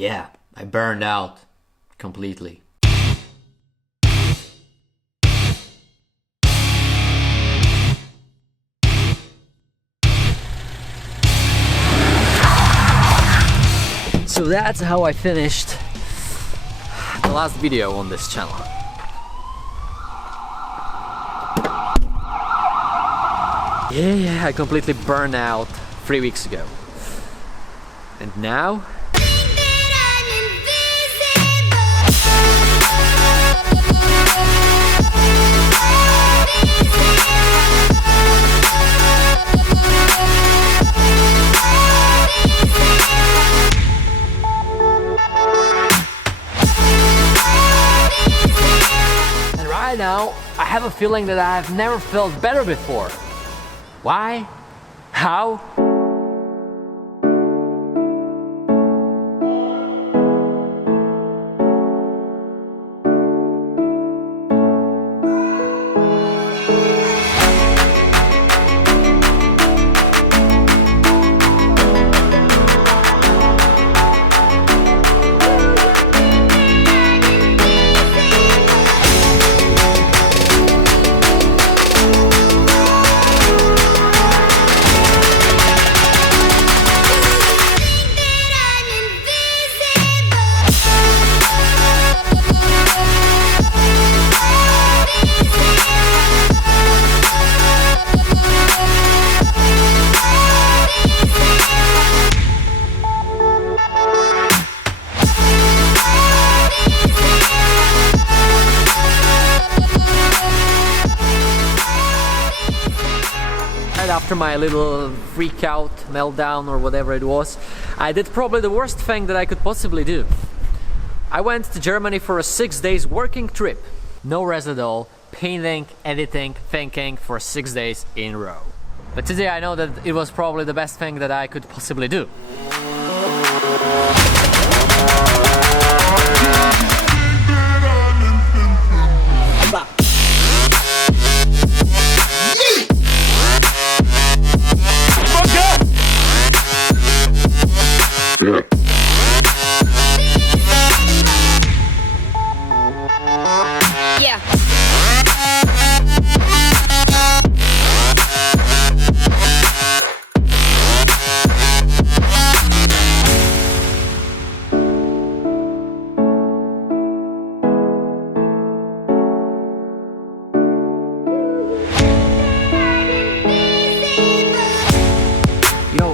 yeah, I burned out completely. So that's how I finished the last video on this channel. Yeah, I completely burned out 3 weeks ago. And now? And right now, I have a feeling that I've never felt better before. Why? How? After my little freak out, meltdown or whatever it was, I did probably the worst thing that I could possibly do. I went to Germany for a 6 days working trip. No rest at all, painting, editing, thinking for 6 days in a row. But today I know that it was probably the best thing that I could possibly do.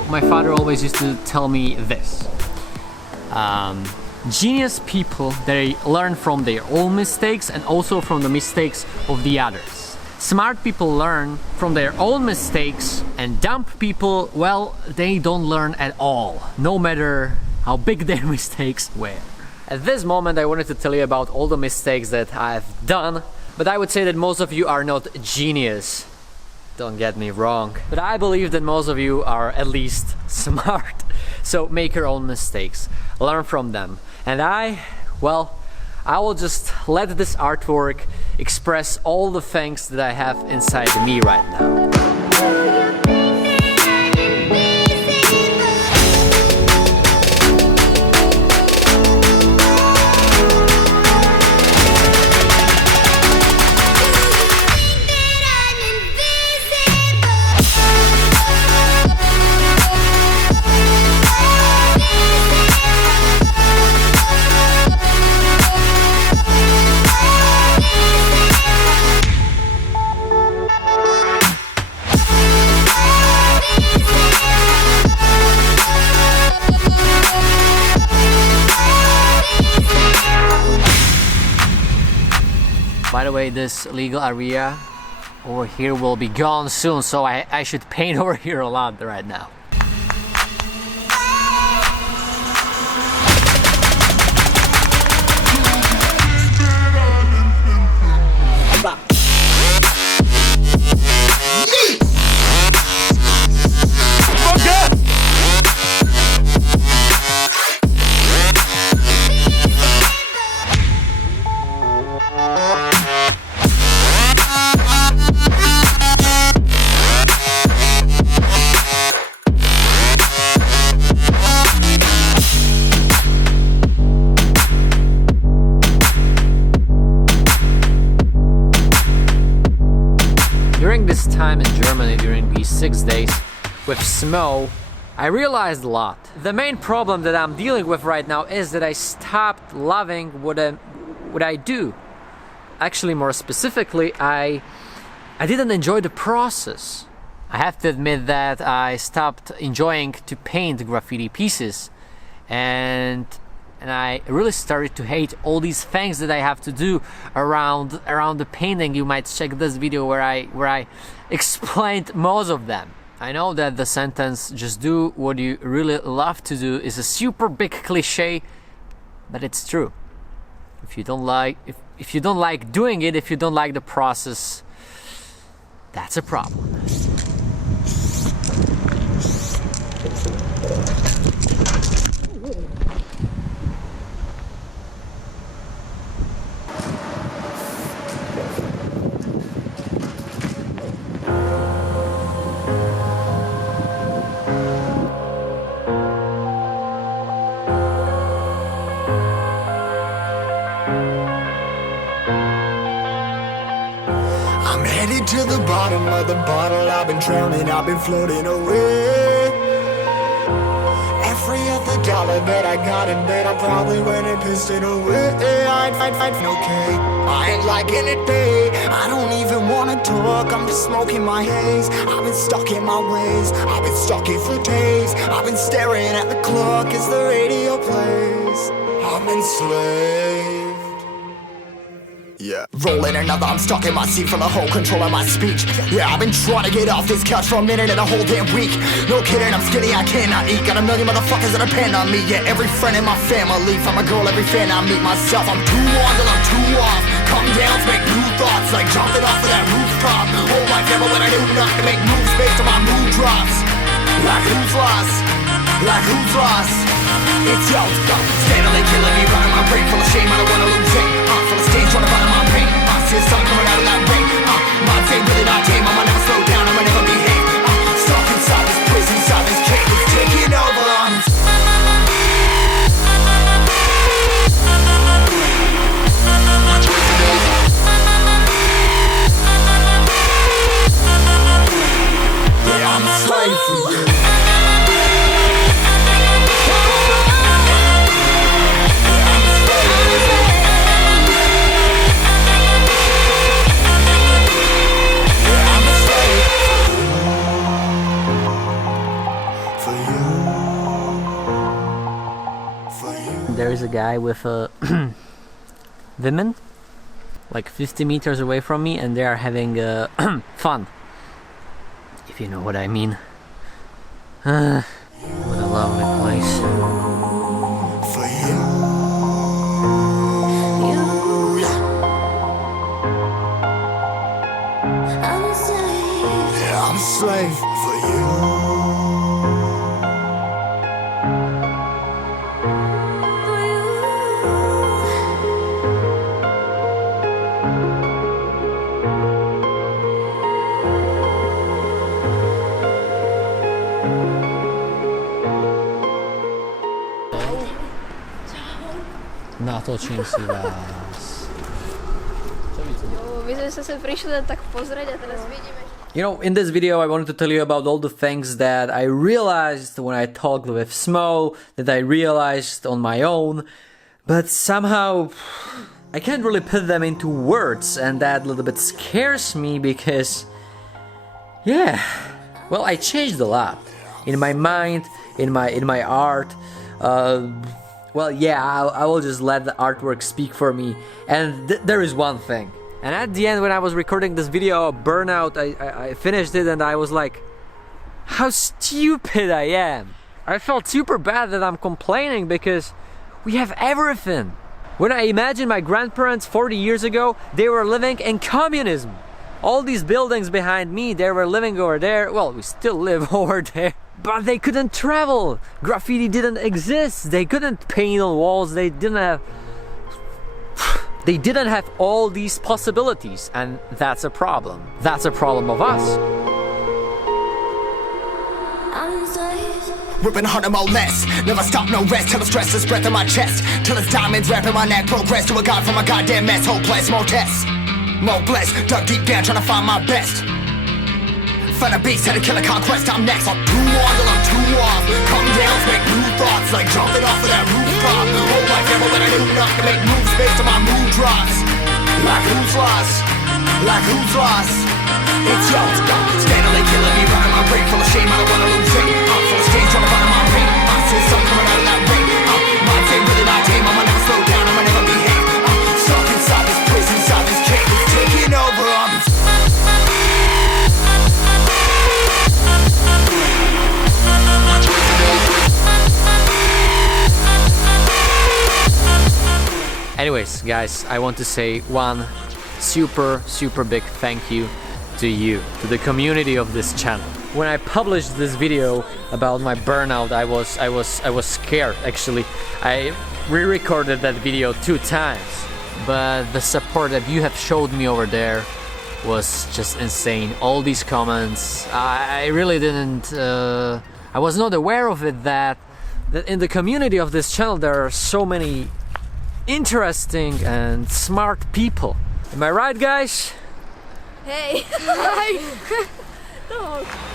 My father always used to tell me this. Genius people, they learn from their own mistakes and also from the mistakes of the others. Smart people learn from their own mistakes, and dumb people, well, they don't learn at all, no matter how big their mistakes were. At this moment I wanted to tell you about all the mistakes that I've done, but I would say that most of you are not genius. Don't get me wrong, but I believe that most of you are at least smart. So make your own mistakes, learn from them. And I will just let this artwork express all the things that I have inside me right now. By the way, this legal area over here will be gone soon, so I should paint over here a lot right now. time in Germany during these 6 days with snow, I realized a lot. The main problem that I'm dealing with right now is that I stopped loving what I do. Actually, more specifically, I didn't enjoy the process. I have to admit that I stopped enjoying to paint graffiti pieces, and I really started to hate all these things that I have to do around the painting. You might check this video where I explained most of them. I know that the sentence "just do what you really love to do" is a super big cliche, but it's true. If you don't like doing it, if you don't like the process, that's a problem. I'm headed to the bottom of the bottle. I've been drowning, I've been floating away. Every other dollar that I got in bed, I probably went and pissed it away. I'd okay. I ain't liking it, babe. I don't even wanna talk, I'm just smoking my haze. I've been stuck in my ways, I've been stuck here for days. I've been staring at the clock as the radio plays. I'm enslaved. Yeah. Rolling another, I'm stuck in my seat from the whole control of my speech. Yeah, I've been trying to get off this couch for a minute and a whole damn week. No kidding, I'm skinny, I cannot eat. Got a million motherfuckers that depend on me. Yeah, every friend in my family. From a girl, every fan I meet myself. I'm too on till I'm too off. Come down to make new thoughts, like jumping off of that rooftop. Whole life never when I do nothing to make moves based on my mood drops. Like who's lost? Like who's lost? It's yo, steadily killing me, running my brain full of shame. I don't wanna lose it. Full of stage, trying to find my pain. See the sun coming out of that rain. Minds ain't really not tame. I'ma never slow down, I'ma never behave. Stuck inside this prison, inside this cage, it's taking over. Yeah, I'm a slave for you. There is a guy with a women like 50 meters away from me, and they are having fun, if you know what I mean. What a lovely place. For you. Yeah, I'm a slave for you. Natočím si vás. My sme sa sem prišli len tak pozrieť a teraz vidíme. You know, in this video I wanted to tell you about all the things that I realized when I talked with Smo, that I realized on my own, but somehow I can't really put them into words, and that a little bit scares me because, yeah, well, I changed a lot in my mind, in my art. Well, yeah, I will just let the artwork speak for me. And there is one thing. And at the end, when I was recording this video, Burnout, I finished it and I was like, how stupid I am. I felt super bad that I'm complaining because we have everything. When I imagine my grandparents 40 years ago, they were living in communism. All these buildings behind me, they were living over there. Well, we still live over there. But they couldn't travel. Graffiti didn't exist. They couldn't paint on walls. They didn't have all these possibilities, and that's a problem. That's a problem of us. Ripping harder, more less. Never stop, no rest. Till the stress is breath in my chest. Till it's diamonds wrapping my neck. Progress to a god from a goddamn mess. Hopeless, more tests. More blessed. Dug deep down trying to find my best. Find a beast, head to kill a conquest, I'm next. I'm too on till I'm too off. Come down, make new thoughts, like jumping off of that rooftop. Hold my camera when I do nothing to make moves based on my mood drops. Like who's lost? Like who's lost? It's yo, steadily killing me, running my brain full of shame, I don't wanna lose it. I'm full of stage, trying to find my pain. I see something coming out of that rain. My team really not tame, I'ma never slow down, I'ma never behave. I'm stuck inside this prison, inside this cage, it's taking over. Anyways, guys, I want to say one super big thank you to you, to the community of this channel. When I published this video about my burnout, I was scared. Actually, I re-recorded that video 2 times, but the support that you have showed me over there was just insane. All these comments, I really didn't. I was not aware of it that in the community of this channel there are so many interesting and smart people. Am I right, guys? Hej!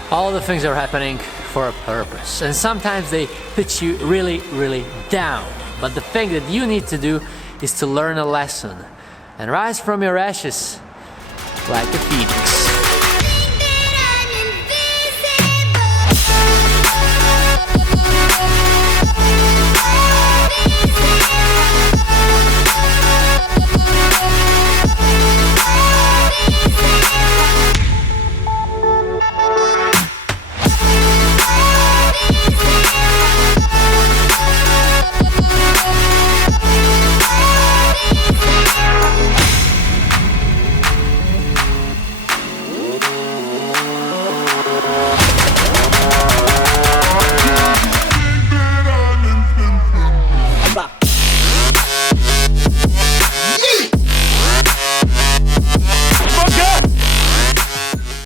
All the things are happening for a purpose, and sometimes they put you really down. But the thing that you need to do is to learn a lesson and rise from your ashes like a phoenix.